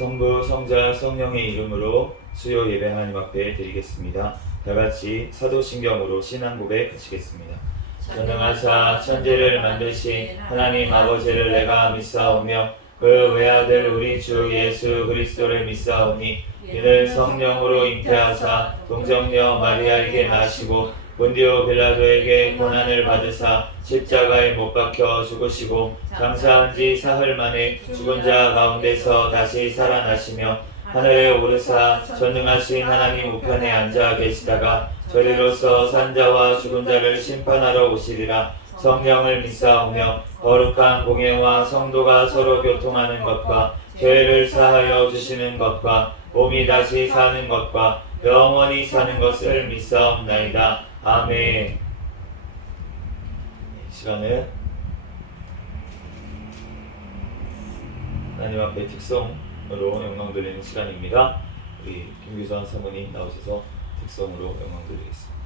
성부, 성자, 성령의 이름으로 수요 예배 하나님 앞에 드리겠습니다. 다같이 사도신경으로 신앙 고백 하시겠습니다. 전능하사 천지를 만드신 하나님 아버지를 내가 믿사오며 그 외아들 우리 주 예수 그리스도를 믿사오니 이는 성령으로 잉태하사 동정녀 마리아에게 나시고 본디오 빌라도에게 고난을 받으사 십자가에 못 박혀 죽으시고 장사한 지 사흘 만에 죽은 자 가운데서 다시 살아나시며 하늘에 오르사 전능하신 하나님 우편에 앉아 계시다가 저리로서 산자와 죽은 자를 심판하러 오시리라. 성령을 믿사오며 거룩한 공예와 성도가 서로 교통하는 것과 죄를 사하여 주시는 것과 몸이 다시 사는 것과 영원히 사는 것을 믿사옵나이다. 아멘. 이 시간은 하나님 앞에 특성으로 영광 돌리는 시간입니다. 우리 김규선 사모님 나오셔서 특성으로 영광 돌리겠습니다.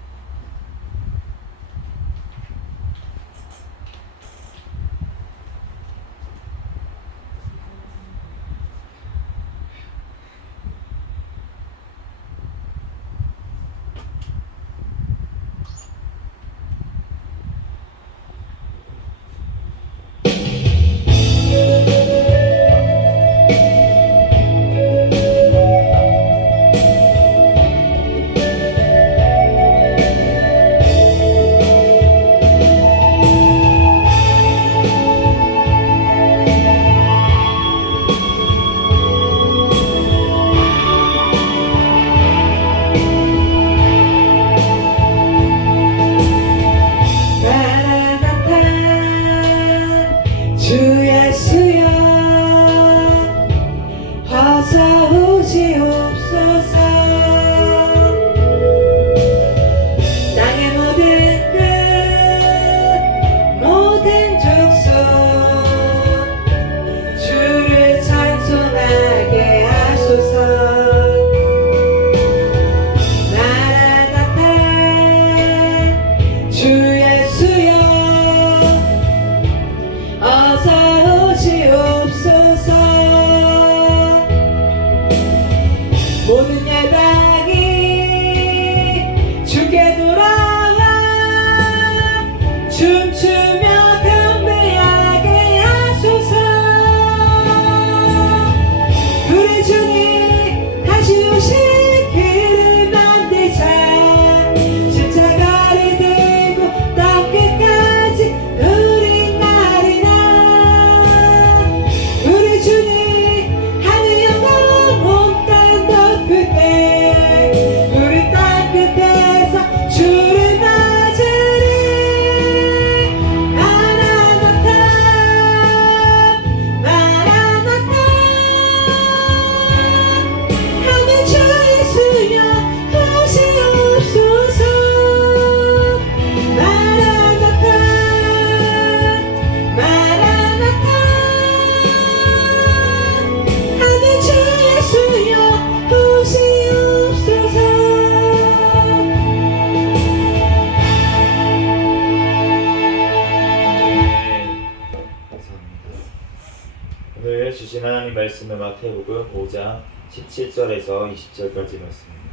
주신 하나님 말씀은 마태복음 5장 17절에서 20절까지 말씀입니다.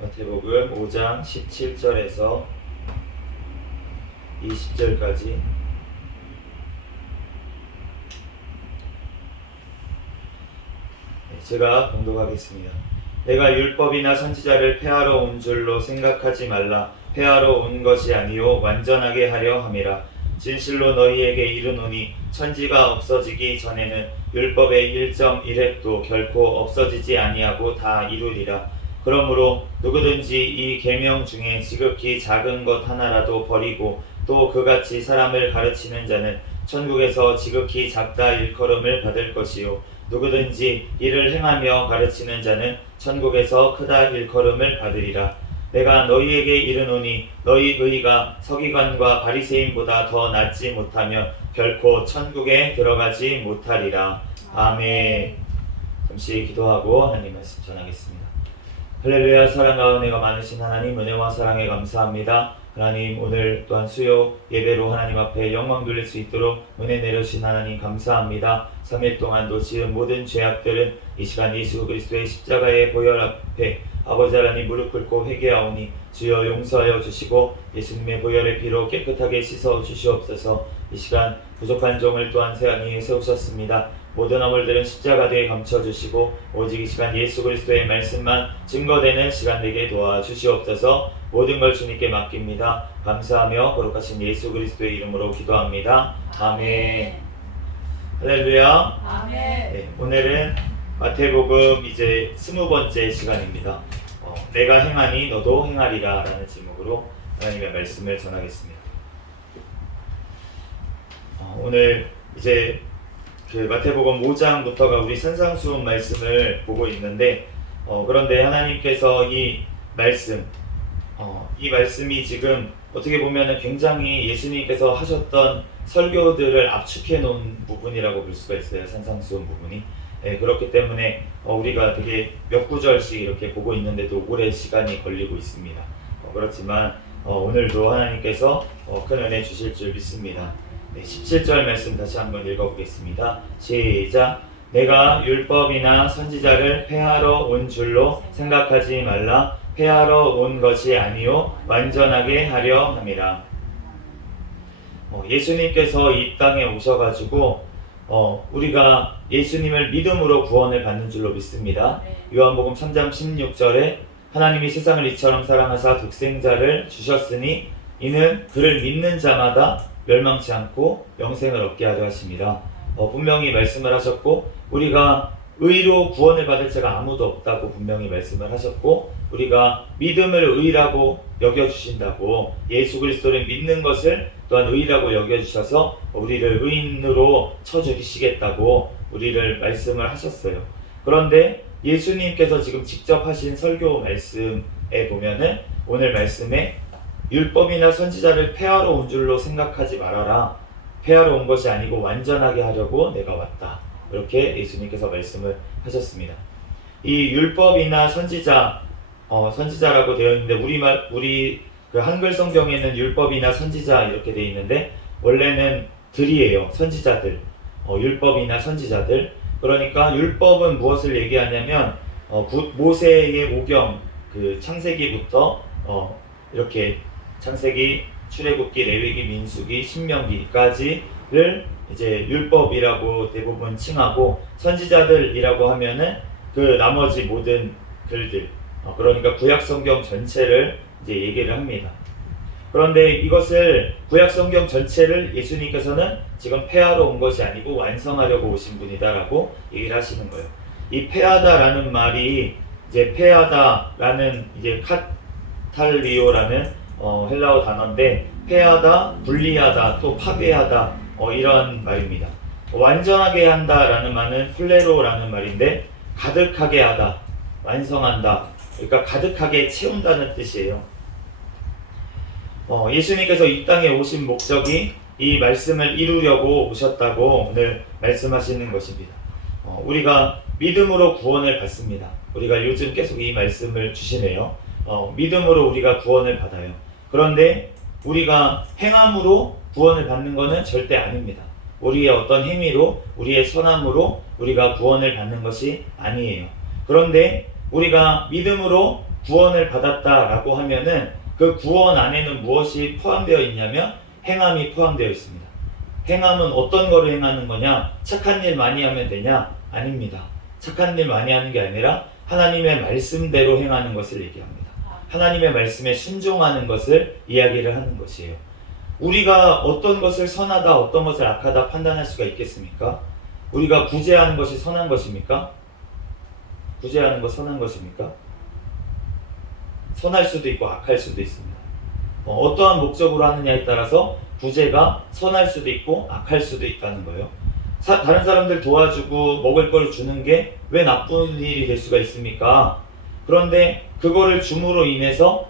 마태복음 5장 17절에서 20절까지 제가 봉독하겠습니다. 내가 율법이나 선지자를 폐하러 온 줄로 생각하지 말라. 폐하러 온 것이 아니요 완전하게 하려 함이라. 진실로 너희에게 이르노니 천지가 없어지기 전에는 율법의 1.1획도 결코 없어지지 아니하고 다 이루리라. 그러므로 누구든지 이 계명 중에 지극히 작은 것 하나라도 버리고 또 그같이 사람을 가르치는 자는 천국에서 지극히 작다 일컬음을 받을 것이요 누구든지 이를 행하며 가르치는 자는 천국에서 크다 일컬음을 받으리라. 내가 너희에게 이르노니 너희 의가 서기관과 바리새인보다 더 낫지 못하면 결코 천국에 들어가지 못하리라. 아멘. 잠시 기도하고 하나님 말씀 전하겠습니다. 할렐루야. 사랑과 은혜가 많으신 하나님, 은혜와 사랑에 감사합니다. 하나님, 오늘 또한 수요 예배로 하나님 앞에 영광 돌릴 수 있도록 은혜 내려주신 하나님 감사합니다. 3일 동안도 지은 모든 죄악들은 이 시간 예수 그리스도의 십자가의 보혈 앞에 아버지 하나님 무릎 꿇고 회개하오니 주여 용서하여 주시고 예수님의 보혈의 피로 깨끗하게 씻어 주시옵소서. 이 시간 부족한 종을 또한 하나님이 세우셨습니다. 모든 허물들은 십자가 뒤에 감춰주시고 오직 이 시간 예수 그리스도의 말씀만 증거되는 시간 되게 도와주시옵소서. 모든 걸 주님께 맡깁니다. 감사하며 거룩하신 예수 그리스도의 이름으로 기도합니다. 아멘. 할렐루야. 아멘. 네, 오늘은 마태복음 이제 20번째 시간입니다. 내가 행하니 너도 행하리라 라는 제목으로 하나님의 말씀을 전하겠습니다. 오늘 이제 그 마태복음 5장부터가 우리 산상수훈 말씀을 보고 있는데 그런데 하나님께서 이 말씀이 지금 어떻게 보면 굉장히 예수님께서 하셨던 설교들을 압축해 놓은 부분이라고 볼 수가 있어요. 산상수훈 부분이. 그렇기 때문에 우리가 되게 몇 구절씩 이렇게 보고 있는데도 오래 시간이 걸리고 있습니다. 그렇지만 오늘도 하나님께서 큰 은혜 주실 줄 믿습니다. 17절 말씀 다시 한번 읽어보겠습니다. 시작. 내가 율법이나 선지자를 폐하러 온 줄로 생각하지 말라. 폐하러 온 것이 아니요 완전하게 하려 함이라. 예수님께서 이 땅에 오셔가지고 우리가 예수님을 믿음으로 구원을 받는 줄로 믿습니다. 요한복음 3장 16절에 하나님이 세상을 이처럼 사랑하사 독생자를 주셨으니 이는 그를 믿는 자마다 멸망치 않고 영생을 얻게 하려 하심이라. 분명히 말씀을 하셨고 우리가 의로 구원을 받을 자가 아무도 없다고 분명히 말씀을 하셨고 우리가 믿음을 의라고 여겨주신다고 예수 그리스도를 믿는 것을 또한 의라고 여겨주셔서 우리를 의인으로 쳐주시겠다고 우리를 말씀을 하셨어요. 그런데 예수님께서 지금 직접 하신 설교 말씀에 보면은 오늘 말씀에 율법이나 선지자를 폐하러 온 줄로 생각하지 말아라. 폐하러 온 것이 아니고 완전하게 하려고 내가 왔다. 이렇게 예수님께서 말씀을 하셨습니다. 이 율법이나 선지자라고 되어 있는데 우리 그 한글 성경에는 율법이나 선지자 이렇게 되어 있는데 원래는 들이에요. 선지자들. 율법이나 선지자들. 그러니까 율법은 무엇을 얘기하냐면 모세의 오경 그 창세기부터 이렇게 창세기, 출애굽기, 레위기, 민수기, 신명기까지를 이제 율법이라고 대부분 칭하고 선지자들이라고 하면은 그 나머지 모든 글들 그러니까 구약 성경 전체를 이제 얘기를 합니다. 그런데 이것을 구약 성경 전체를 예수님께서는 지금 폐하러 온 것이 아니고 완성하려고 오신 분이다라고 얘기를 하시는 거예요. 이 폐하다라는 말이 이제 폐하다라는 이제 카탈리오라는 헬라어 단어인데 폐하다, 분리하다, 또 파괴하다 이런 말입니다. 완전하게 한다라는 말은 플레로라는 말인데 가득하게 하다, 완성한다. 그러니까 가득하게 채운다는 뜻이에요. 예수님께서 이 땅에 오신 목적이 이 말씀을 이루려고 오셨다고 오늘 말씀하시는 것입니다. 우리가 믿음으로 구원을 받습니다. 우리가 요즘 계속 이 말씀을 주시네요. 믿음으로 우리가 구원을 받아요. 그런데 우리가 행함으로 구원을 받는 것은 절대 아닙니다. 우리의 어떤 행위로, 우리의 선함으로 우리가 구원을 받는 것이 아니에요. 그런데 우리가 믿음으로 구원을 받았다라고 하면은 그 구원 안에는 무엇이 포함되어 있냐면 행함이 포함되어 있습니다. 행함은 어떤 거를 행하는 거냐? 착한 일 많이 하면 되냐? 아닙니다. 착한 일 많이 하는 게 아니라 하나님의 말씀대로 행하는 것을 얘기합니다. 하나님의 말씀에 순종하는 것을 이야기를 하는 것이에요. 우리가 어떤 것을 선하다, 어떤 것을 악하다 판단할 수가 있겠습니까? 우리가 구제하는 것이 선한 것입니까? 구제하는 것 선한 것입니까? 선할 수도 있고 악할 수도 있습니다. 어떠한 목적으로 하느냐에 따라서 구제가 선할 수도 있고 악할 수도 있다는 거예요. 다른 사람들 도와주고 먹을 걸 주는 게 왜 나쁜 일이 될 수가 있습니까? 그런데 그거를 줌으로 인해서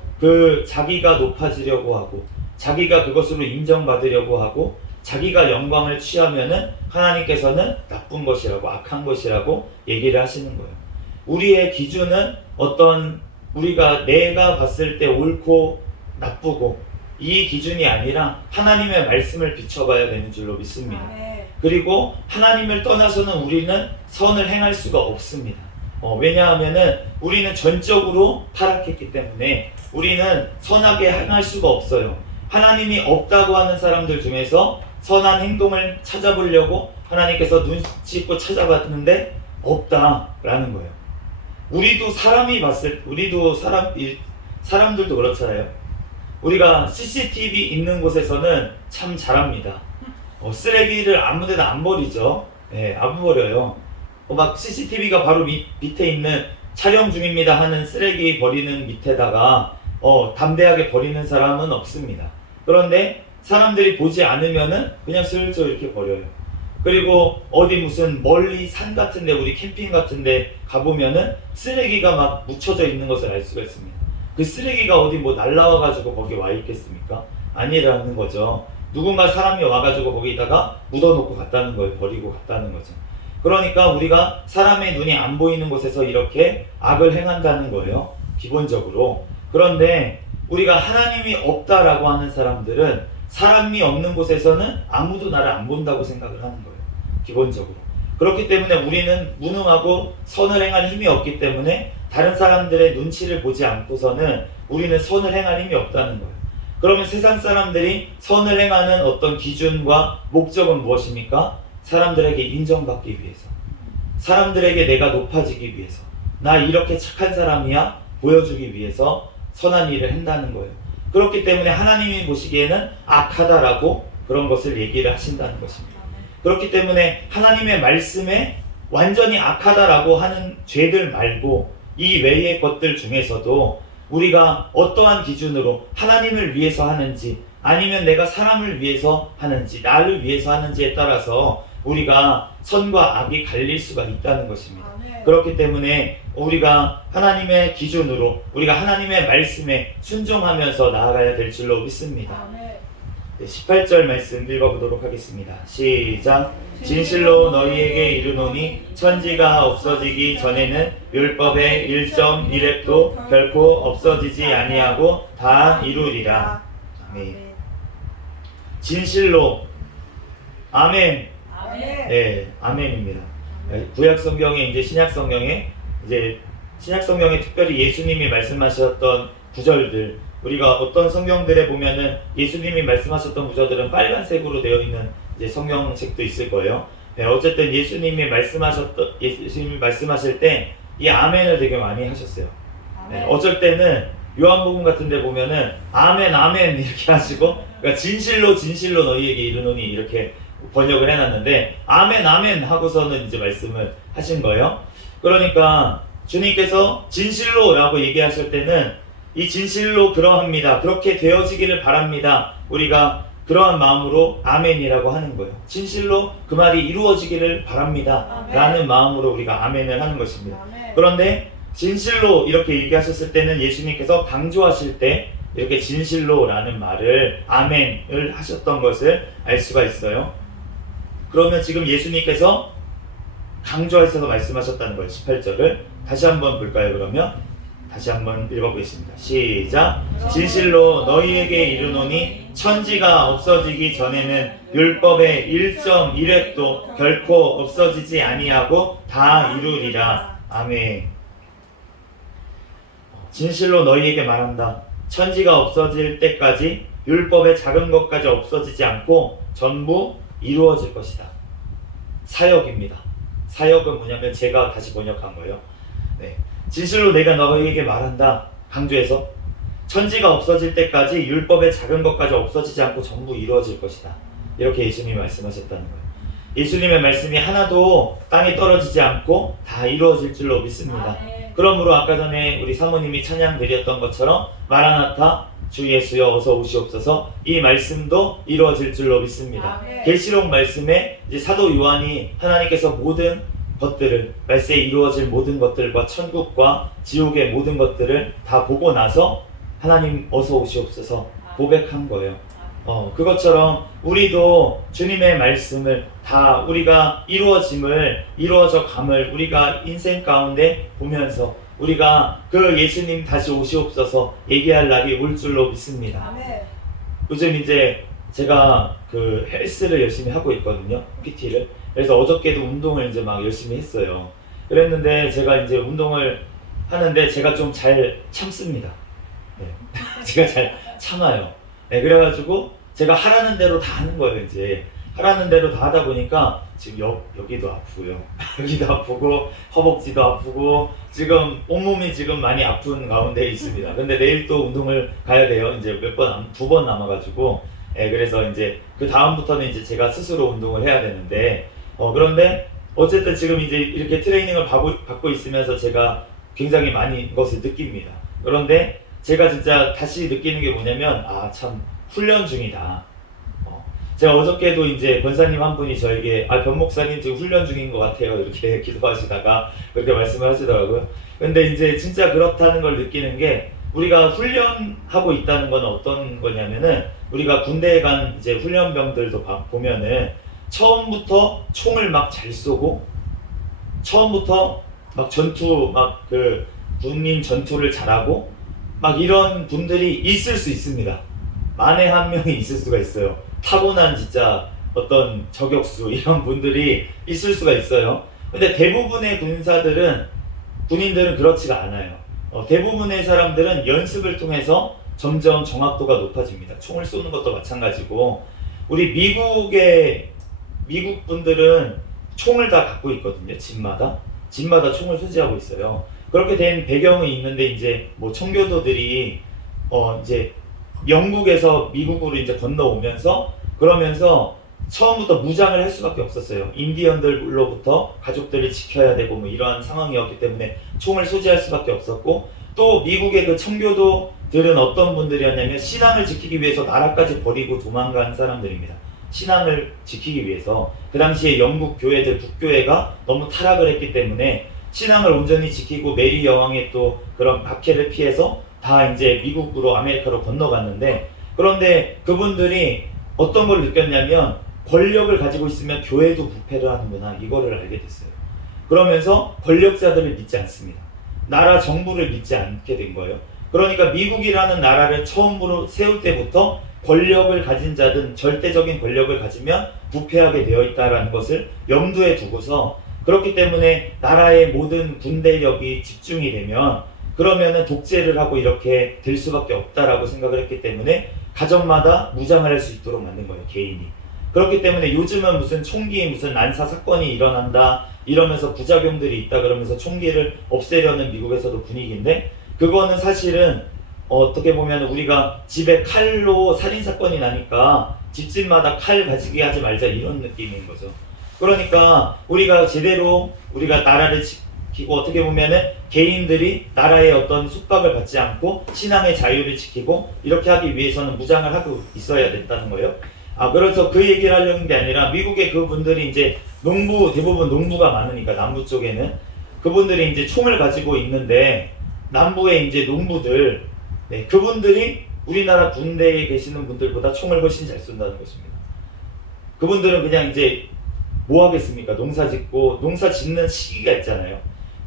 자기가 높아지려고 하고 자기가 그것으로 인정받으려고 하고 자기가 영광을 취하면은 하나님께서는 나쁜 것이라고 악한 것이라고 얘기를 하시는 거예요. 우리의 기준은 어떤 내가 봤을 때 옳고 나쁘고 이 기준이 아니라 하나님의 말씀을 비춰봐야 되는 줄로 믿습니다. 그리고 하나님을 떠나서는 우리는 선을 행할 수가 없습니다. 왜냐하면은 우리는 전적으로 타락했기 때문에 우리는 선하게 행할 수가 없어요. 하나님이 없다고 하는 사람들 중에서 선한 행동을 찾아보려고 하나님께서 눈치 있고 찾아봤는데 없다라는 거예요. 사람들도 그렇잖아요. 우리가 CCTV 있는 곳에서는 참 잘합니다. 쓰레기를 아무데나 안 버리죠. 안 버려요. 막 CCTV가 바로 밑에 있는 촬영 중입니다 하는 쓰레기 버리는 밑에다가 담대하게 버리는 사람은 없습니다. 그런데 사람들이 보지 않으면은 그냥 슬쩍 이렇게 버려요. 그리고 어디 무슨 멀리 산 같은데, 우리 캠핑 같은데 가보면은 쓰레기가 막 묻혀져 있는 것을 알 수가 있습니다. 그 쓰레기가 어디 뭐 날라와가지고 거기 와 있겠습니까? 아니라는 거죠. 누군가 사람이 와가지고 거기다가 묻어놓고 갔다는 거예요. 버리고 갔다는 거죠. 그러니까 우리가 사람의 눈이 안 보이는 곳에서 이렇게 악을 행한다는 거예요. 기본적으로. 그런데 우리가 하나님이 없다라고 하는 사람들은 사람이 없는 곳에서는 아무도 나를 안 본다고 생각을 하는 거예요. 기본적으로. 그렇기 때문에 우리는 무능하고 선을 행할 힘이 없기 때문에 다른 사람들의 눈치를 보지 않고서는 우리는 선을 행할 힘이 없다는 거예요. 그러면 세상 사람들이 선을 행하는 어떤 기준과 목적은 무엇입니까? 사람들에게 인정받기 위해서, 사람들에게 내가 높아지기 위해서, 나 이렇게 착한 사람이야 보여주기 위해서 선한 일을 한다는 거예요. 그렇기 때문에 하나님이 보시기에는 악하다라고 그런 것을 얘기를 하신다는 것입니다. 그렇기 때문에 하나님의 말씀에 완전히 악하다라고 하는 죄들 말고 이 외의 것들 중에서도 우리가 어떠한 기준으로 하나님을 위해서 하는지, 아니면 내가 사람을 위해서 하는지, 나를 위해서 하는지에 따라서 우리가 선과 악이 갈릴 수가 있다는 것입니다. 그렇기 때문에 우리가 하나님의 기준으로, 우리가 하나님의 말씀에 순종하면서 나아가야 될 줄로 믿습니다. 18절 말씀 읽어보도록 하겠습니다. 시작. 진실로 너희에게 이르노니 천지가 없어지기 전에는 율법의 1.1획도 결코 없어지지 아니하고 다 이루리라. 아멘. 진실로. 아멘. 네, 아멘입니다. 구약 성경에 이제 신약 성경에 특별히 예수님이 말씀하셨던 구절들, 우리가 어떤 성경들에 보면은 예수님이 말씀하셨던 구절들은 빨간색으로 되어 있는 이제 성경책도 있을 거예요. 네, 어쨌든 예수님이 말씀하실 때 이 아멘을 되게 많이 하셨어요. 네, 어쩔 때는 요한복음 같은데 보면은 아멘 아멘 이렇게 하시고, 그러니까 진실로 진실로 너희에게 이르노니 이렇게 번역을 해놨는데 아멘 아멘 하고서는 이제 말씀을 하신 거예요. 그러니까 주님께서 진실로 라고 얘기하실 때는 이 진실로 그러합니다, 그렇게 되어지기를 바랍니다, 우리가 그러한 마음으로 아멘이라고 하는 거예요. 진실로 그 말이 이루어지기를 바랍니다 라는 마음으로 우리가 아멘을 하는 것입니다. 그런데 진실로 이렇게 얘기하셨을 때는 예수님께서 강조하실 때 이렇게 진실로 라는 말을 아멘을 하셨던 것을 알 수가 있어요. 그러면 지금 예수님께서 강조하셔서 말씀하셨다는 거예요. 18절을 다시 한번 볼까요? 그러면 다시 한번 읽어보겠습니다. 시작. 진실로 너희에게 이르노니 천지가 없어지기 전에는 율법의 1.1획도 결코 없어지지 아니하고 다 이루리라. 아멘. 진실로 너희에게 말한다. 천지가 없어질 때까지 율법의 작은 것까지 없어지지 않고 전부 이루어질 것이다. 사역입니다. 사역은 뭐냐면 제가 다시 번역한 거예요. 네. 진실로 내가 너희에게 말한다. 강조해서 천지가 없어질 때까지 율법의 작은 것까지 없어지지 않고 전부 이루어질 것이다. 이렇게 예수님이 말씀하셨다는 거예요. 예수님의 말씀이 하나도 땅에 떨어지지 않고 다 이루어질 줄로 믿습니다. 그러므로 아까 전에 우리 사모님이 찬양 드렸던 것처럼 마라나타 주 예수여 어서 오시옵소서, 이 말씀도 이루어질 줄로 믿습니다. 계시록 말씀에 이제 사도 요한이 하나님께서 모든 것들을, 말세에 이루어질 모든 것들과 천국과 지옥의 모든 것들을 다 보고 나서 하나님 어서 오시옵소서 고백한 거예요. 그것처럼 우리도 주님의 말씀을 다 우리가 이루어져 감을 우리가 인생 가운데 보면서 우리가 그 예수님 다시 오시옵소서 얘기할 날이 올 줄로 믿습니다. 아멘. 요즘 이제 제가 그 헬스를 열심히 하고 있거든요. PT를. 그래서 어저께도 운동을 이제 막 열심히 했어요. 그랬는데 제가 이제 운동을 하는데 제가 좀 잘 참습니다. 네. 제가 잘 참아요. 네, 그래가지고 제가 하라는 대로 다 하는 거예요. 이제 하라는 대로 다 하다 보니까 지금 여기도 아프고요. 여기도 아프고 허벅지도 아프고 지금 온몸이 지금 많이 아픈 가운데 있습니다. 근데 내일 또 운동을 가야 돼요. 이제 두 번 남아가지고 그래서 이제 그 다음부터는 이제 제가 스스로 운동을 해야 되는데 그런데 어쨌든 지금 이제 이렇게 트레이닝을 받고 있으면서 제가 굉장히 많이 것을 느낍니다. 그런데 제가 진짜 다시 느끼는 게 뭐냐면 참 훈련 중이다. 제가 어저께도 이제 권사님 한 분이 저에게 변 목사님 지금 훈련 중인 것 같아요 이렇게 기도하시다가 그렇게 말씀을 하시더라고요. 근데 이제 진짜 그렇다는 걸 느끼는 게 우리가 훈련하고 있다는 건 어떤 거냐면은 우리가 군대에 간 이제 훈련병들도 보면은 처음부터 총을 막 잘 쏘고 처음부터 막 전투 그 군인 전투를 잘하고 막 이런 분들이 있을 수 있습니다. 만에 한 명이 있을 수가 있어요. 타고난 진짜 어떤 저격수 이런 분들이 있을 수가 있어요. 근데 대부분의 군인들은 그렇지가 않아요. 대부분의 사람들은 연습을 통해서 점점 정확도가 높아집니다. 총을 쏘는 것도 마찬가지고 우리 미국 분들은 총을 다 갖고 있거든요. 집마다 총을 소지하고 있어요. 그렇게 된 배경이 있는데 이제 뭐 청교도들이 이제 영국에서 미국으로 이제 건너오면서 그러면서 처음부터 무장을 할 수밖에 없었어요. 인디언들로부터 가족들을 지켜야 되고 뭐 이러한 상황이었기 때문에 총을 소지할 수밖에 없었고 또 미국의 그 청교도들은 어떤 분들이었냐면 신앙을 지키기 위해서 나라까지 버리고 도망간 사람들입니다. 신앙을 지키기 위해서 그 당시에 영국 교회들 북교회가 너무 타락을 했기 때문에 신앙을 온전히 지키고 메리 여왕의 또 그런 박해를 피해서 다 이제 미국으로 아메리카로 건너갔는데 그런데 그분들이 어떤 걸 느꼈냐면 권력을 가지고 있으면 교회도 부패를 하는구나 이거를 알게 됐어요. 그러면서 권력자들을 믿지 않습니다. 나라 정부를 믿지 않게 된 거예요. 그러니까 미국이라는 나라를 처음으로 세울 때부터 권력을 가진 자든 절대적인 권력을 가지면 부패하게 되어 있다는 것을 염두에 두고서 그렇기 때문에 나라의 모든 군대력이 집중이 되면 그러면은 독재를 하고 이렇게 될 수밖에 없다라고 생각을 했기 때문에 가정마다 무장을 할 수 있도록 만든 거예요, 개인이. 그렇기 때문에 요즘은 무슨 총기 무슨 난사 사건이 일어난다 이러면서 부작용들이 있다 그러면서 총기를 없애려는 미국에서도 분위기인데 그거는 사실은 어떻게 보면 우리가 집에 칼로 살인사건이 나니까 집집마다 칼 가지게 하지 말자 이런 느낌인 거죠. 그러니까 우리가 제대로 우리가 나라를 지키고 어떻게 보면은 개인들이 나라의 어떤 숙박을 받지 않고 신앙의 자유를 지키고 이렇게 하기 위해서는 무장을 하고 있어야 된다는 거예요. 그래서 그 얘기를 하려는 게 아니라 미국의 그분들이 이제 대부분 농부가 많으니까 남부 쪽에는 그분들이 이제 총을 가지고 있는데 남부의 이제 농부들 그분들이 우리나라 군대에 계시는 분들보다 총을 훨씬 잘 쏜다는 것입니다. 그분들은 그냥 이제 뭐 하겠습니까? 농사 짓는 시기가 있잖아요.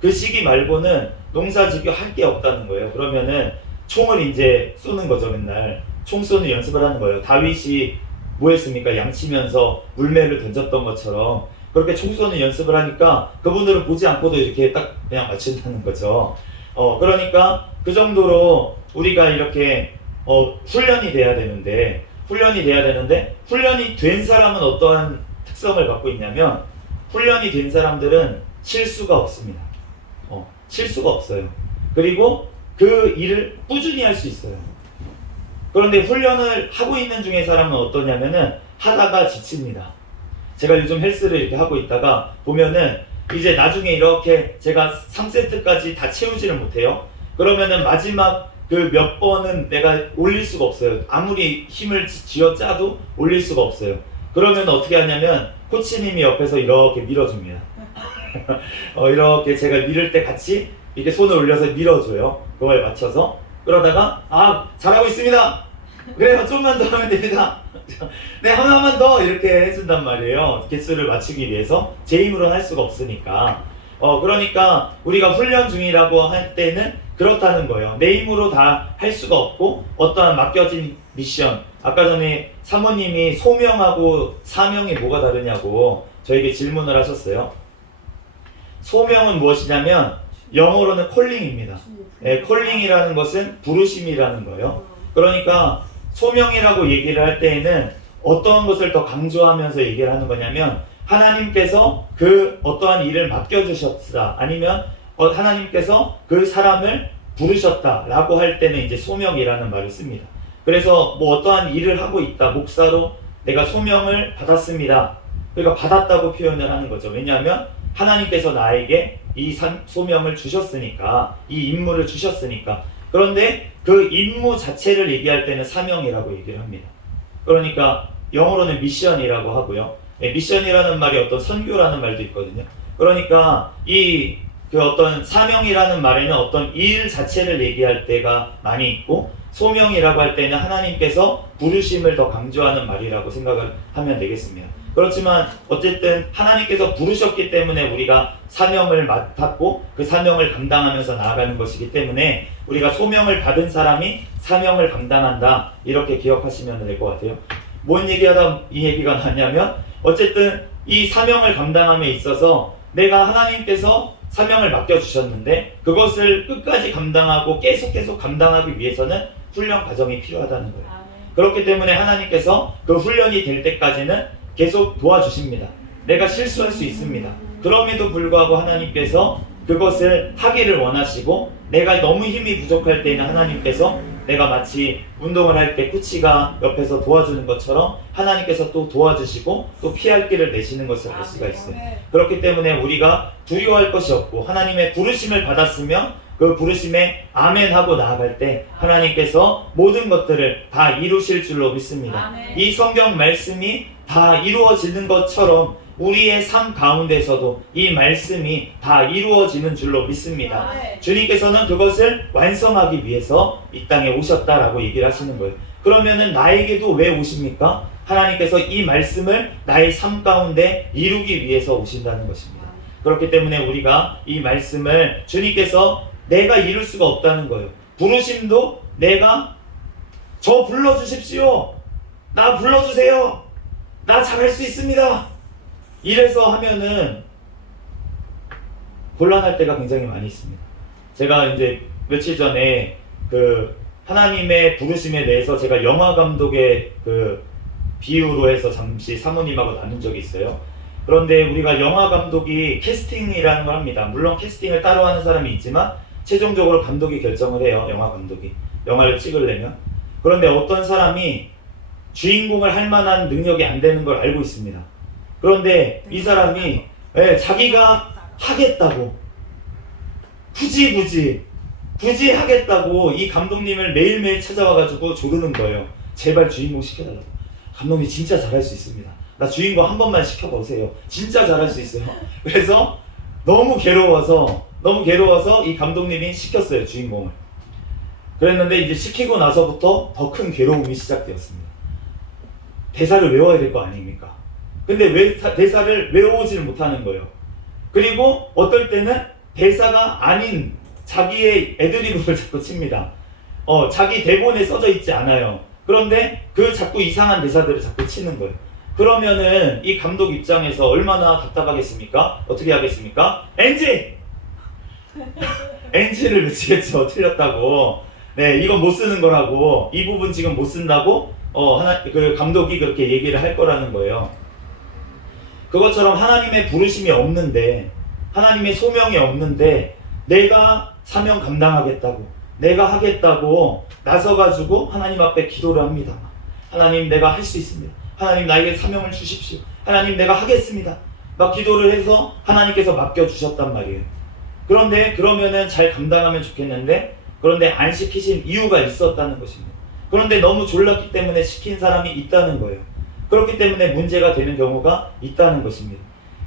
그 시기 말고는 농사 짓고 할 게 없다는 거예요. 그러면은 총을 이제 쏘는 거죠. 맨날 총 쏘는 연습을 하는 거예요. 다윗이 뭐 했습니까? 양치면서 물매를 던졌던 것처럼 그렇게 총 쏘는 연습을 하니까 그분들은 보지 않고도 이렇게 딱 그냥 맞춘다는 거죠. 그러니까 그 정도로 우리가 이렇게 훈련이 돼야 되는데 훈련이 된 사람은 어떠한 특성을 갖고 있냐면 훈련이 된 사람들은 실수가 없습니다. 실수가 없어요. 그리고 그 일을 꾸준히 할 수 있어요. 그런데 훈련을 하고 있는 중에 사람은 어떠냐면은 하다가 지칩니다. 제가 요즘 헬스를 이렇게 하고 있다가 보면은 이제 나중에 이렇게 제가 3세트까지 다 채우지를 못해요. 그러면은 마지막 그 몇 번은 내가 올릴 수가 없어요. 아무리 힘을 쥐어짜도 올릴 수가 없어요. 그러면 어떻게 하냐면 코치님이 옆에서 이렇게 밀어줍니다. 이렇게 제가 밀을 때 같이 이렇게 손을 올려서 밀어줘요. 그거에 맞춰서. 그러다가 잘하고 있습니다. 그래요. 좀만 더 하면 됩니다. 네, 하나만 더 이렇게 해준단 말이에요. 개수를 맞추기 위해서 제 힘으로는 할 수가 없으니까. 그러니까 우리가 훈련 중이라고 할 때는 그렇다는 거예요. 내 힘으로 다 할 수가 없고 어떠한 맡겨진 미션. 아까 전에 사모님이 소명하고 사명이 뭐가 다르냐고 저에게 질문을 하셨어요. 소명은 무엇이냐면 영어로는 콜링입니다. 콜링이라는 것은 부르심이라는 거예요. 그러니까 소명이라고 얘기를 할 때에는 어떠한 것을 더 강조하면서 얘기를 하는 거냐면 하나님께서 그 어떠한 일을 맡겨주셨다 아니면 하나님께서 그 사람을 부르셨다라고 할 때는 이제 소명이라는 말을 씁니다. 그래서 뭐 어떠한 일을 하고 있다, 목사로 내가 소명을 받았습니다. 그러니까 받았다고 표현을 하는 거죠. 왜냐하면 하나님께서 나에게 이 소명을 주셨으니까, 이 임무를 주셨으니까. 그런데 그 임무 자체를 얘기할 때는 사명이라고 얘기를 합니다. 그러니까 영어로는 미션이라고 하고요. 미션이라는 말이 어떤 선교라는 말도 있거든요. 그러니까 그 어떤 사명이라는 말에는 어떤 일 자체를 얘기할 때가 많이 있고, 소명이라고 할 때는 하나님께서 부르심을 더 강조하는 말이라고 생각을 하면 되겠습니다. 그렇지만 어쨌든 하나님께서 부르셨기 때문에 우리가 사명을 맡았고 그 사명을 감당하면서 나아가는 것이기 때문에 우리가 소명을 받은 사람이 사명을 감당한다, 이렇게 기억하시면 될 것 같아요. 뭔 얘기하다 이 얘기가 나냐면 어쨌든 이 사명을 감당함에 있어서 내가 하나님께서 사명을 맡겨주셨는데 그것을 끝까지 감당하고 계속 감당하기 위해서는 훈련 과정이 필요하다는 거예요. 그렇기 때문에 하나님께서 그 훈련이 될 때까지는 계속 도와주십니다. 내가 실수할 수 있습니다. 그럼에도 불구하고 하나님께서 그것을 하기를 원하시고, 내가 너무 힘이 부족할 때는 하나님께서 내가 마치 운동을 할 때 코치가 옆에서 도와주는 것처럼 하나님께서 또 도와주시고 또 피할 길을 내시는 것을 알 수가 있어요. 그렇기 때문에 우리가 두려워할 것이 없고 하나님의 부르심을 받았으면 그 부르심에 아멘 하고 나아갈 때 하나님께서 모든 것들을 다 이루실 줄로 믿습니다. 아멘. 이 성경 말씀이 다 이루어지는 것처럼 우리의 삶 가운데서도 이 말씀이 다 이루어지는 줄로 믿습니다. 아멘. 주님께서는 그것을 완성하기 위해서 이 땅에 오셨다라고 얘기를 하시는 거예요. 그러면은 나에게도 왜 오십니까? 하나님께서 이 말씀을 나의 삶 가운데 이루기 위해서 오신다는 것입니다. 그렇기 때문에 우리가 이 말씀을 주님께서 내가 이룰 수가 없다는 거예요. 부르심도 내가 저 불러주십시오, 나 불러주세요, 나 잘할 수 있습니다, 이래서 하면은 곤란할 때가 굉장히 많이 있습니다. 제가 이제 며칠 전에 그 하나님의 부르심에 대해서 제가 영화 감독의 그 비유로 해서 잠시 사모님하고 나눈 적이 있어요. 그런데 우리가 영화 감독이 캐스팅이라는 걸 합니다. 물론 캐스팅을 따로 하는 사람이 있지만 최종적으로 감독이 결정을 해요. 영화 감독이 영화를 찍으려면. 그런데 어떤 사람이 주인공을 할 만한 능력이 안 되는 걸 알고 있습니다. 그런데 이 사람이 자기가 하겠다고 굳이 하겠다고 이 감독님을 매일매일 찾아와가지고 조르는 거예요. 제발 주인공 시켜달라고. 감독님 진짜 잘할 수 있습니다. 나 주인공 한 번만 시켜보세요. 진짜 잘할 수 있어요. 그래서 너무 괴로워서 이 감독님이 시켰어요, 주인공을. 그랬는데 이제 시키고 나서부터 더 큰 괴로움이 시작되었습니다. 대사를 외워야 될 거 아닙니까? 근데 왜 대사를 외워오지를 못하는 거예요. 그리고 어떨 때는 대사가 아닌 자기의 애드리브를 자꾸 칩니다. 자기 대본에 써져 있지 않아요. 그런데 그 자꾸 이상한 대사들을 자꾸 치는 거예요. 그러면은 이 감독 입장에서 얼마나 답답하겠습니까? 어떻게 하겠습니까? NG! NG를 외치겠죠. 틀렸다고. 네, 이건 못 쓰는 거라고. 이 부분 지금 못 쓴다고 그 감독이 그렇게 얘기를 할 거라는 거예요. 그것처럼 하나님의 부르심이 없는데, 하나님의 소명이 없는데 내가 사명 감당하겠다고, 내가 하겠다고 나서가지고 하나님 앞에 기도를 합니다. 하나님, 내가 할 수 있습니다. 하나님, 나에게 사명을 주십시오. 하나님, 내가 하겠습니다. 막 기도를 해서 하나님께서 맡겨주셨단 말이에요. 그런데 그러면은 잘 감당하면 좋겠는데, 그런데 안 시키신 이유가 있었다는 것입니다. 그런데 너무 졸랐기 때문에 시킨 사람이 있다는 거예요. 그렇기 때문에 문제가 되는 경우가 있다는 것입니다.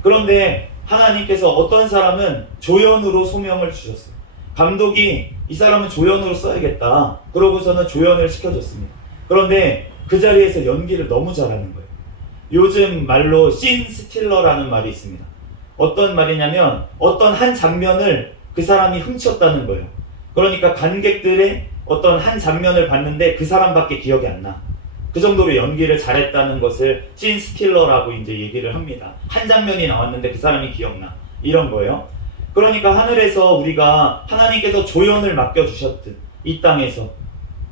그런데 하나님께서 어떤 사람은 조연으로 소명을 주셨어요. 감독이 이 사람은 조연으로 써야겠다, 그러고서는 조연을 시켜줬습니다. 그런데 그 자리에서 연기를 너무 잘하는 거예요. 요즘 말로 씬 스틸러라는 말이 있습니다. 어떤 말이냐면 어떤 한 장면을 그 사람이 훔쳤다는 거예요. 그러니까 관객들의 어떤 한 장면을 봤는데 그 사람밖에 기억이 안 나. 그 정도로 연기를 잘했다는 것을 씬 스틸러라고 이제 얘기를 합니다. 한 장면이 나왔는데 그 사람이 기억나. 이런 거예요. 그러니까 하늘에서 우리가 하나님께서 조연을 맡겨주셨듯 이 땅에서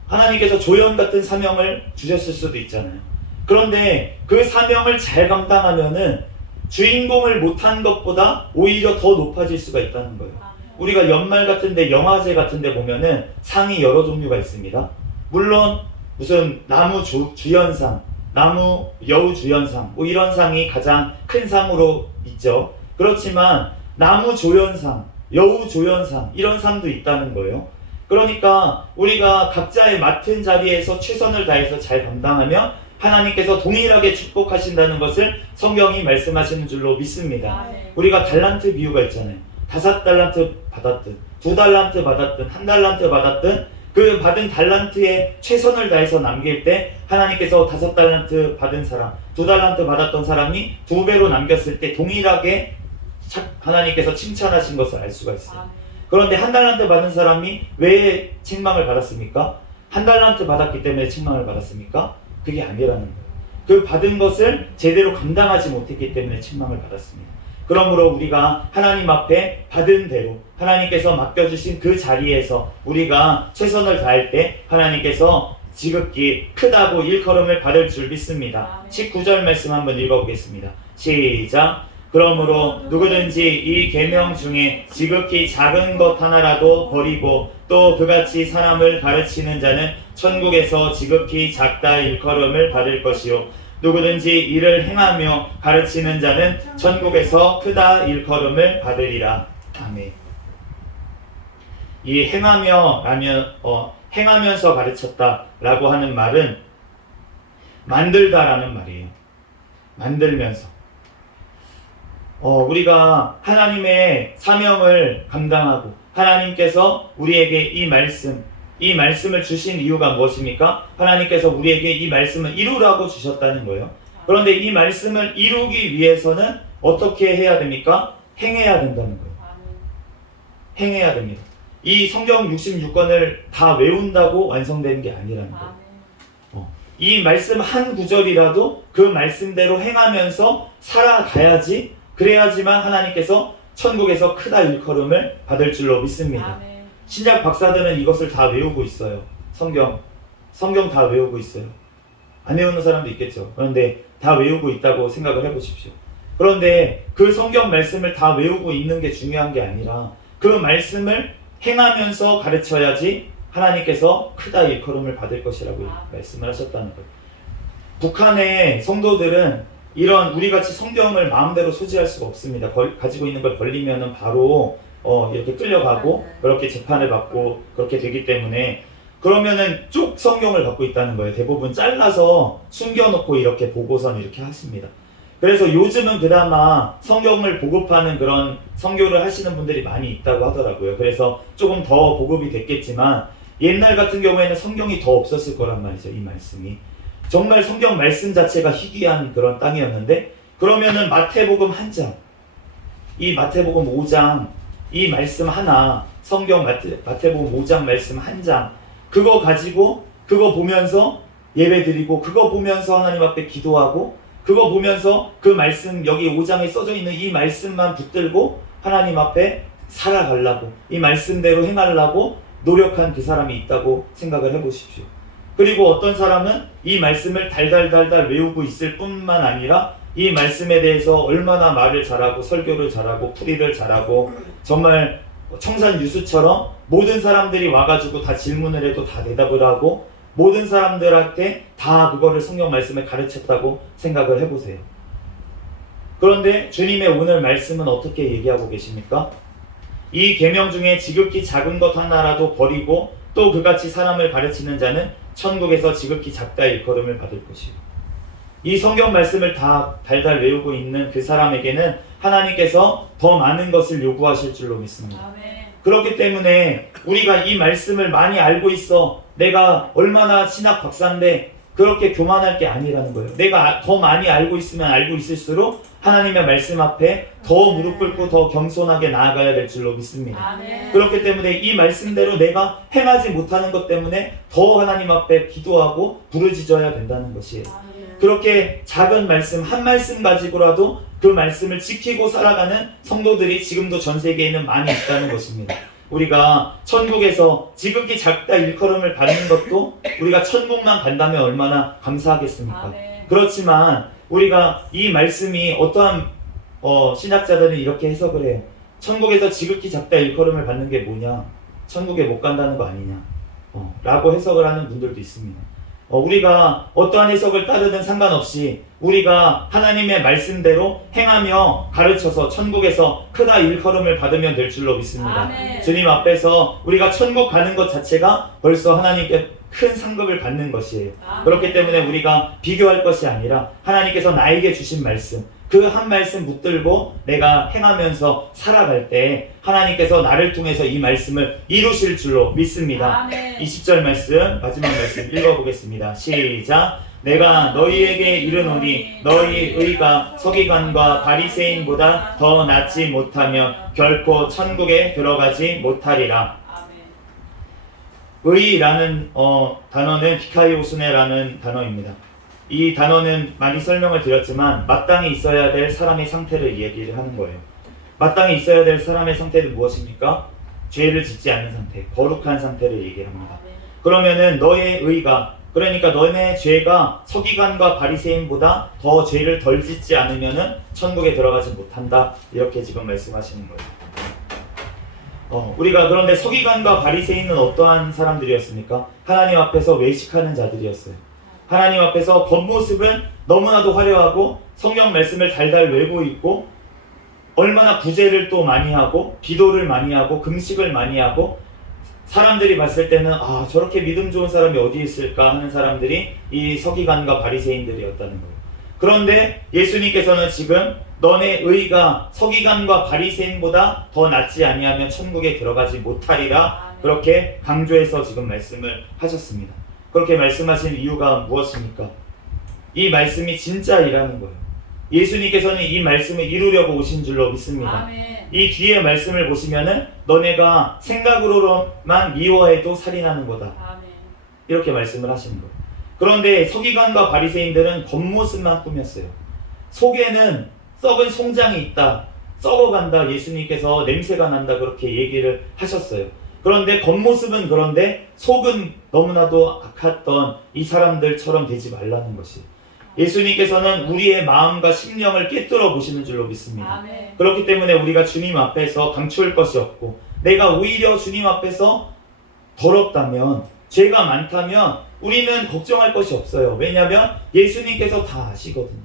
하나님께서 조연 같은 사명을 주셨을 수도 있잖아요. 그런데 그 사명을 잘 감당하면은 주인공을 못한 것보다 오히려 더 높아질 수가 있다는 거예요. 우리가 연말 같은데 영화제 같은데 보면은 상이 여러 종류가 있습니다. 물론 무슨 나무 주연상, 나무 여우 주연상 뭐 이런 상이 가장 큰 상으로 있죠. 그렇지만 나무 조연상, 여우 조연상 이런 상도 있다는 거예요. 그러니까 우리가 각자의 맡은 자리에서 최선을 다해서 잘 감당하면 하나님께서 동일하게 축복하신다는 것을 성경이 말씀하시는 줄로 믿습니다. 우리가 달란트 비유가 있잖아요. 5달란트 받았든 2달란트 받았든 1달란트 받았든 그 받은 달란트에 최선을 다해서 남길 때 하나님께서 5달란트 받은 사람, 2달란트 받았던 사람이 2배로 남겼을 때 동일하게 하나님께서 칭찬하신 것을 알 수가 있어요. 그런데 1달란트 받은 사람이 왜 책망을 받았습니까? 1달란트 받았기 때문에 책망을 받았습니까? 그게 아니라는 거예요. 그 받은 것을 제대로 감당하지 못했기 때문에 책망을 받았습니다. 그러므로 우리가 하나님 앞에 받은 대로 하나님께서 맡겨주신 그 자리에서 우리가 최선을 다할 때 하나님께서 지극히 크다고 일컬음을 받을 줄 믿습니다. 19절 말씀 한번 읽어보겠습니다. 시작. 그러므로 누구든지 이 계명 중에 지극히 작은 것 하나라도 버리고 또 그같이 사람을 가르치는 자는 천국에서 지극히 작다 일컬음을 받을 것이요 누구든지 이를 행하며 가르치는 자는 천국에서 크다 일컬음을 받으리라. 아멘. 이 행하면서 가르쳤다라고 하는 말은 만들다라는 말이에요. 만들면서. 우리가 하나님의 사명을 감당하고 하나님께서 우리에게 이 말씀을 주신 이유가 무엇입니까? 하나님께서 우리에게 이 말씀을 이루라고 주셨다는 거예요. 그런데 이 말씀을 이루기 위해서는 어떻게 해야 됩니까? 행해야 된다는 거예요. 행해야 됩니다. 이 성경 66권을 다 외운다고 완성되는 게 아니라는 거예요. 이 말씀 한 구절이라도 그 말씀대로 행하면서 살아가야지, 그래야지만 하나님께서 천국에서 크다 일컬음을 받을 줄로 믿습니다. 신약 박사들은 이것을 다 외우고 있어요. 성경 다 외우고 있어요. 안 외우는 사람도 있겠죠. 그런데 다 외우고 있다고 생각을 해보십시오. 그런데 그 성경 말씀을 다 외우고 있는 게 중요한 게 아니라 그 말씀을 행하면서 가르쳐야지 하나님께서 크다 일컬음을 받을 것이라고 말씀을 하셨다는 거예요. 북한의 성도들은 이런 우리같이 성경을 마음대로 소지할 수가 없습니다. 가지고 있는 걸 걸리면은 바로 이렇게 끌려가고 그렇게 재판을 받고 그렇게 되기 때문에 그러면은 쭉 성경을 갖고 있다는 거예요. 대부분 잘라서 숨겨놓고 이렇게 보고선 이렇게 하십니다. 그래서 요즘은 그나마 성경을 보급하는 그런 선교를 하시는 분들이 많이 있다고 하더라고요. 그래서 조금 더 보급이 됐겠지만 옛날 같은 경우에는 성경이 더 없었을 거란 말이죠. 이 말씀이 정말 성경 말씀 자체가 희귀한 그런 땅이었는데 그러면은 마태복음 한 장, 이 마태복음 5장 이 말씀 하나, 성경 마태복음 5장 말씀 한 장, 그거 가지고 그거 보면서 예배드리고 그거 보면서 하나님 앞에 기도하고 그거 보면서 그 말씀 여기 5장에 써져 있는 이 말씀만 붙들고 하나님 앞에 살아가려고 이 말씀대로 행하려고 노력한 그 사람이 있다고 생각을 해보십시오. 그리고 어떤 사람은 이 말씀을 달달달달 외우고 있을 뿐만 아니라 이 말씀에 대해서 얼마나 말을 잘하고 설교를 잘하고 풀이를 잘하고 정말 청산유수처럼 모든 사람들이 와가지고 다 질문을 해도 다 대답을 하고 모든 사람들한테 다 그거를 성경 말씀을 가르쳤다고 생각을 해보세요. 그런데 주님의 오늘 말씀은 어떻게 얘기하고 계십니까? 이 계명 중에 지극히 작은 것 하나라도 버리고 또 그같이 사람을 가르치는 자는 천국에서 지극히 작다 일컬음을 받을 것이요. 이 성경 말씀을 다 달달 외우고 있는 그 사람에게는 하나님께서 더 많은 것을 요구하실 줄로 믿습니다. 그렇기 때문에 우리가 이 말씀을 많이 알고 있어. 내가 얼마나 신학 박사인데 그렇게 교만할 게 아니라는 거예요. 내가 더 많이 알고 있으면 알고 있을수록 하나님의 말씀 앞에 더 무릎 꿇고 더 겸손하게 나아가야 될 줄로 믿습니다. 아멘. 그렇기 때문에 이 말씀대로 내가 행하지 못하는 것 때문에 더 하나님 앞에 기도하고 부르짖어야 된다는 것이에요. 아멘. 그렇게 작은 말씀 한 말씀 가지고라도 그 말씀을 지키고 살아가는 성도들이 지금도 전 세계에는 많이 있다는 것입니다. 우리가 천국에서 지극히 작다 일컬음을 받는 것도 우리가 천국만 간다면 얼마나 감사하겠습니까? 아멘. 그렇지만 우리가 이 말씀이 어떠한 신학자들은 이렇게 해석을 해요. 천국에서 지극히 작다 일컬음을 받는 게 뭐냐? 천국에 못 간다는 거 아니냐? 라고 해석을 하는 분들도 있습니다. 우리가 어떠한 해석을 따르든 상관없이 우리가 하나님의 말씀대로 행하며 가르쳐서 천국에서 크다 일컬음을 받으면 될 줄로 믿습니다. 아멘. 주님 앞에서 우리가 천국 가는 것 자체가 벌써 하나님께 큰 상급을 받는 것이에요. 아멘. 그렇기 때문에 우리가 비교할 것이 아니라 하나님께서 나에게 주신 말씀, 그 한 말씀 붙들고 내가 행하면서 살아갈 때 하나님께서 나를 통해서 이 말씀을 이루실 줄로 믿습니다. 아멘. 20절 말씀, 마지막 말씀 읽어보겠습니다. 시작. 내가 너희에게 이르노니 너희 의가 서기관과 바리새인보다 더 낫지 못하면 결코 천국에 들어가지 못하리라. 아멘. 의라는 단어는 디카이오스네라는 단어입니다. 이 단어는 많이 설명을 드렸지만 마땅히 있어야 될 사람의 상태를 얘기를 하는 거예요. 마땅히 있어야 될 사람의 상태는 무엇입니까? 죄를 짓지 않는 상태, 거룩한 상태를 얘기합니다. 아멘. 그러면은 너의 의가, 그러니까 너네 죄가 서기관과 바리새인보다 더 죄를 덜 짓지 않으면은 천국에 들어가지 못한다. 이렇게 지금 말씀하시는 거예요. 우리가 그런데 서기관과 바리새인은 어떠한 사람들이었습니까? 하나님 앞에서 외식하는 자들이었어요. 하나님 앞에서 겉모습은 너무나도 화려하고 성경 말씀을 달달 외고 있고 얼마나 구제를 또 많이 하고 기도를 많이 하고 금식을 많이 하고 사람들이 봤을 때는 저렇게 믿음 좋은 사람이 어디 있을까 하는 사람들이 이 서기관과 바리새인들이었다는 거예요. 그런데 예수님께서는 지금 너네 의가 서기관과 바리새인보다 더 낫지 아니하면 천국에 들어가지 못하리라 그렇게 강조해서 지금 말씀을 하셨습니다. 그렇게 말씀하신 이유가 무엇입니까? 이 말씀이 진짜이라는 거예요. 예수님께서는 이 말씀을 이루려고 오신 줄로 믿습니다. 아멘. 이 뒤에 말씀을 보시면은 너네가 생각으로만 미워해도 살인하는 거다. 아멘. 이렇게 말씀을 하시는 거예요. 그런데 서기관과 바리새인들은 겉모습만 꾸몄어요. 속에는 썩은 송장이 있다. 썩어간다. 예수님께서 냄새가 난다. 그렇게 얘기를 하셨어요. 그런데 겉모습은 그런데 속은 너무나도 악했던 이 사람들처럼 되지 말라는 것이. 예수님께서는 우리의 마음과 심령을 꿰뚫어 보시는 줄로 믿습니다. 아멘. 그렇기 때문에 우리가 주님 앞에서 감추을 것이 없고 내가 오히려 주님 앞에서 더럽다면 죄가 많다면 우리는 걱정할 것이 없어요. 왜냐하면 예수님께서 다 아시거든요.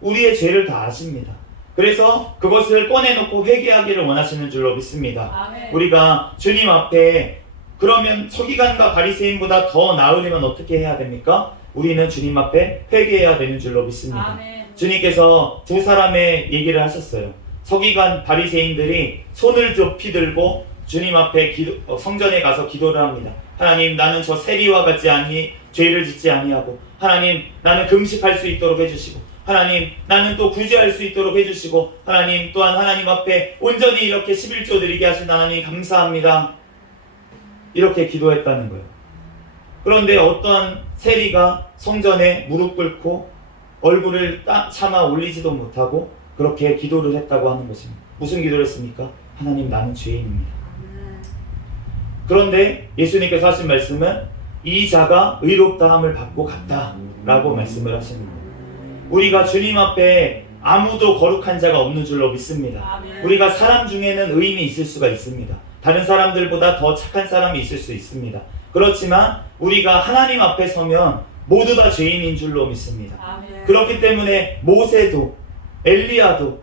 우리의 죄를 다 아십니다. 그래서 그것을 꺼내놓고 회개하기를 원하시는 줄로 믿습니다. 아멘. 우리가 주님 앞에 그러면 서기관과 바리새인보다 더 나으려면 어떻게 해야 됩니까? 우리는 주님 앞에 회개해야 되는 줄로 믿습니다. 아멘. 주님께서 두 사람의 얘기를 하셨어요. 서기관 바리새인들이 손을 높이 들고 주님 앞에 성전에 가서 기도를 합니다. 하나님, 나는 저 세리와 같지 않니 죄를 짓지 아니하고, 하나님, 나는 금식할 수 있도록 해주시고, 하나님, 나는 또 구제할 수 있도록 해주시고, 하나님 또한 하나님 앞에 온전히 이렇게 11조 드리게 하신 하나님 감사합니다. 이렇게 기도했다는 거예요. 그런데 어떤 세리가 성전에 무릎 꿇고 얼굴을 차마 올리지도 못하고 그렇게 기도를 했다고 하는 것입니다. 무슨 기도를 했습니까? 하나님, 나는 죄인입니다. 그런데 예수님께서 하신 말씀은 이 자가 의롭다함을 받고 갔다라고 말씀을 하시는 거예요. 우리가 주님 앞에 아무도 거룩한 자가 없는 줄로 믿습니다. 아멘. 우리가 사람 중에는 의인이 있을 수가 있습니다. 다른 사람들보다 더 착한 사람이 있을 수 있습니다. 그렇지만 우리가 하나님 앞에 서면 모두 다 죄인인 줄로 믿습니다. 아멘. 그렇기 때문에 모세도 엘리야도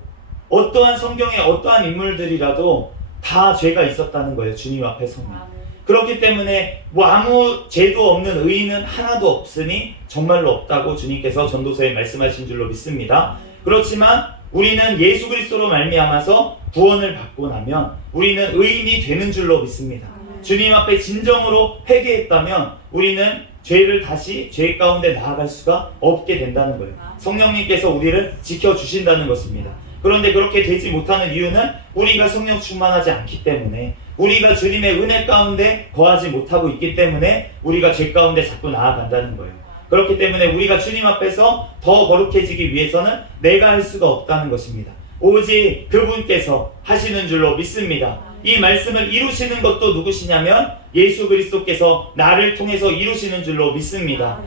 어떠한 성경의 어떠한 인물들이라도 다 죄가 있었다는 거예요. 주님 앞에 서면. 아멘. 그렇기 때문에 아무 죄도 없는 의인은 하나도 없으니 정말로 없다고 주님께서 전도서에 말씀하신 줄로 믿습니다. 그렇지만 우리는 예수 그리스도로 말미암아서 구원을 받고 나면 우리는 의인이 되는 줄로 믿습니다. 주님 앞에 진정으로 회개했다면 우리는 죄를 다시 죄 가운데 나아갈 수가 없게 된다는 거예요. 성령님께서 우리를 지켜주신다는 것입니다. 그런데 그렇게 되지 못하는 이유는 우리가 성령 충만하지 않기 때문에, 우리가 주님의 은혜 가운데 거하지 못하고 있기 때문에 우리가 죄 가운데 자꾸 나아간다는 거예요. 그렇기 때문에 우리가 주님 앞에서 더 거룩해지기 위해서는 내가 할 수가 없다는 것입니다. 오직 그분께서 하시는 줄로 믿습니다. 이 말씀을 이루시는 것도 누구시냐면 예수 그리스도께서 나를 통해서 이루시는 줄로 믿습니다.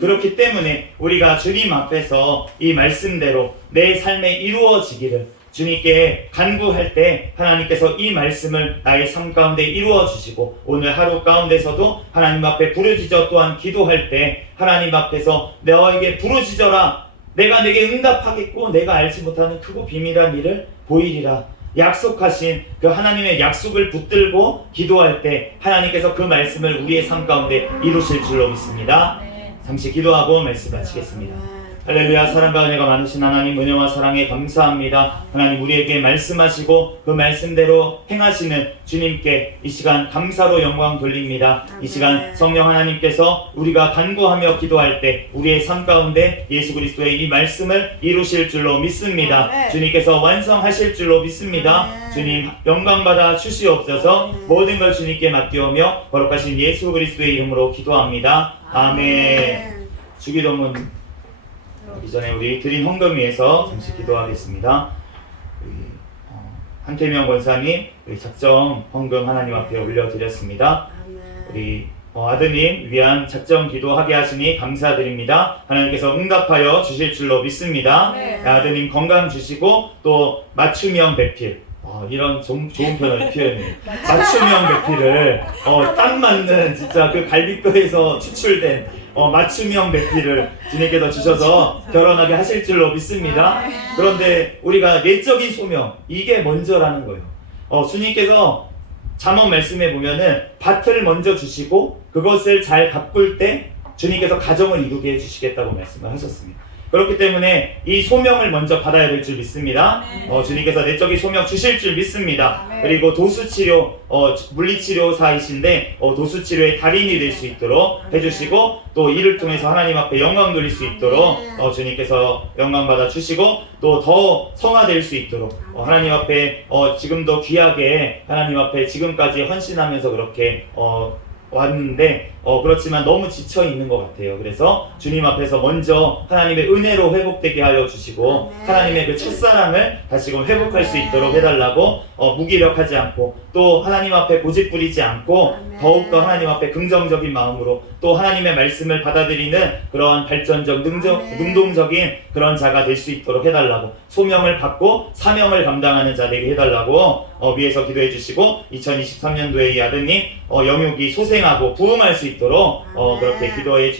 그렇기 때문에 우리가 주님 앞에서 이 말씀대로 내 삶에 이루어지기를 주님께 간구할 때 하나님께서 이 말씀을 나의 삶 가운데 이루어 주시고, 오늘 하루 가운데서도 하나님 앞에 부르짖어 또한 기도할 때 하나님 앞에서 너에게 부르짖어라, 내가 내게 응답하겠고 내가 알지 못하는 크고 비밀한 일을 보이리라 약속하신 그 하나님의 약속을 붙들고 기도할 때 하나님께서 그 말씀을 우리의 삶 가운데 이루실 줄로 믿습니다. 잠시 기도하고 말씀 마치겠습니다. 할렐루야. 사랑과 은혜가 많으신 하나님, 은혜와 사랑에 감사합니다. 하나님, 우리에게 말씀하시고 그 말씀대로 행하시는 주님께 이 시간 감사로 영광 돌립니다. 이 시간 성령 하나님께서 우리가 간구하며 기도할 때 우리의 삶 가운데 예수 그리스도의 이 말씀을 이루실 줄로 믿습니다. 주님께서 완성하실 줄로 믿습니다. 주님 영광 받아 주시옵소서. 모든 걸 주님께 맡기오며 거룩하신 예수 그리스도의 이름으로 기도합니다. 아멘. 주기도문 이전에 우리 드린 헌금 위해서 잠시 기도하겠습니다. 한태명 권사님 작정 헌금 하나님 앞에 올려드렸습니다. 우리 아드님 위한 작정 기도하게 하시니 감사드립니다. 하나님께서 응답하여 주실 줄로 믿습니다. 아드님 건강 주시고 또 맞춤형 배필, 이런 좋은 표현이에요. 맞춤형 배필을 딱 맞는 진짜 그 갈비뼈에서 추출된 맞춤형 배필을 주님께서 주셔서 결혼하게 하실 줄로 믿습니다. 그런데 우리가 내적인 소명, 이게 먼저라는 거예요. 주님께서 잠언 말씀에 보면은 밭을 먼저 주시고 그것을 잘 가꿀 때 주님께서 가정을 이루게 해주시겠다고 말씀을 하셨습니다. 그렇기 때문에 이 소명을 먼저 받아야 될 줄 믿습니다. 주님께서 내적인 소명 주실 줄 믿습니다. 그리고 도수치료, 물리치료사이신데 도수치료의 달인이 될 수 있도록 해주시고, 또 이를 통해서 하나님 앞에 영광 돌릴 수 있도록 주님께서 영광 받아 주시고, 또 더 성화될 수 있도록 하나님 앞에 지금도 귀하게 하나님 앞에 지금까지 헌신하면서 그렇게 왔는데 그렇지만 너무 지쳐 있는 것 같아요. 그래서 주님 앞에서 먼저 하나님의 은혜로 회복되게 하여 주시고 하나님의 그 첫사랑을 다시금 회복할 수 있도록 해달라고 무기력하지 않고 또 하나님 앞에 고집 부리지 않고 더욱더 하나님 앞에 긍정적인 마음으로 또 하나님의 말씀을 받아들이는 그러한 발전적 능동적인 그런 자가 될 수 있도록 해달라고, 소명을 받고 사명을 감당하는 자 되게 해달라고 위에서 기도해 주시고, 2023년도에 이 아드님 영육이 소생하고 부흥할 수 있도록 그렇게 기도해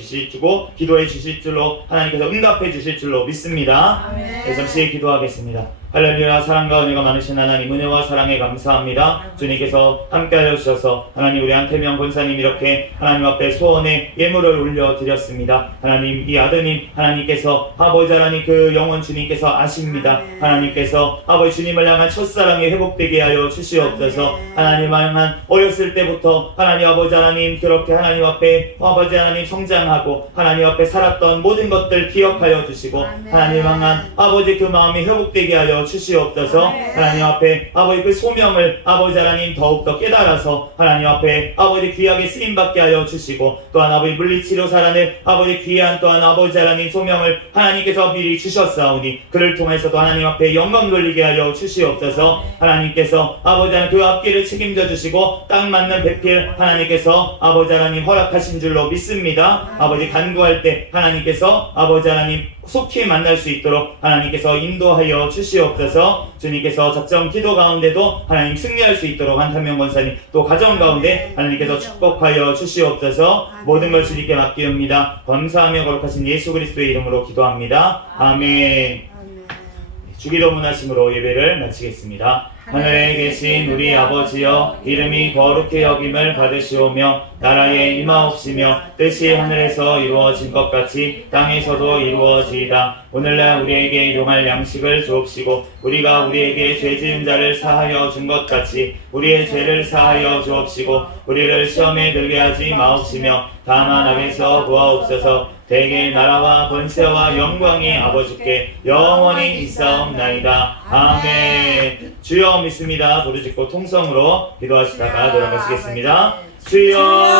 주실 줄로 하나님께서 응답해 주실 줄로 믿습니다. 네, 잠시 기도하겠습니다. 할렐루야. 사랑과 은혜가 많으신 하나님, 은혜와 사랑에 감사합니다. 주님께서 함께하여 주셔서 하나님, 우리 한태명 권사님 이렇게 하나님 앞에 소원의 예물을 올려드렸습니다. 하나님, 이 아드님 하나님께서 아버지 하나님 그 영혼 주님께서 아십니다. 하나님께서 아버지 주님을 향한 첫사랑이 회복되게 하여 주시옵소서. 하나님 향한 어렸을 때부터 하나님 아버지 하나님 그렇게 하나님 앞에 아버지 하나님 성장하고 하나님 앞에 살았던 모든 것들 기억하여 주시고 하나님 향한 아버지 그 마음이 회복되게 하여 주시옵소서. 하나님 앞에 아버지 그 소명을 아버지 하나님 더욱더 깨달아서 하나님 앞에 아버지 귀하게 쓰임받게 하여 주시고, 또한 아버지 물리치료사라는 아버지 귀한 또한 아버지 하나님 소명을 하나님께서 미리 주셨사오니 그를 통해서도 하나님 앞에 영광 돌리게 하여 주시옵소서. 하나님께서 아버지 하나님 그 앞길을 책임져 주시고 딱 맞는 배필 하나님께서 아버지 하나님 허락하신 줄로 믿습니다. 아버지 간구할 때 하나님께서 아버지 하나님 속히 만날 수 있도록 하나님께서 인도하여 주시옵소서. 주님께서 작정 기도 가운데도 하나님 승리할 수 있도록 한태명 권사님 또 가정 가운데 하나님께서 축복하여 주시옵소서. 모든 걸 주님께 맡기옵니다. 감사하며 거룩하신 예수 그리스도의 이름으로 기도합니다. 아멘. 주기도문 하심으로 예배를 마치겠습니다. 하늘에 계신 우리 아버지여 이름이 거룩히 여김을 받으시오며 나라에 임하옵시며 뜻이 하늘에서 이루어진 것 같이 땅에서도 이루어지이다. 오늘날 우리에게 용할 양식을 주옵시고 우리가 우리에게 죄 지은 자를 사하여 준 것 같이 우리의 죄를 사하여 주옵시고 우리를 시험에 들게 하지 마옵시며 다만 악에서 구하옵소서. 대개 나라와 권세와 영광이 아버지께 영원히 있사옵나이다. 아멘. 주여 믿습니다. 부르짖고 통성으로 기도하시다가 돌아가시겠습니다. 주여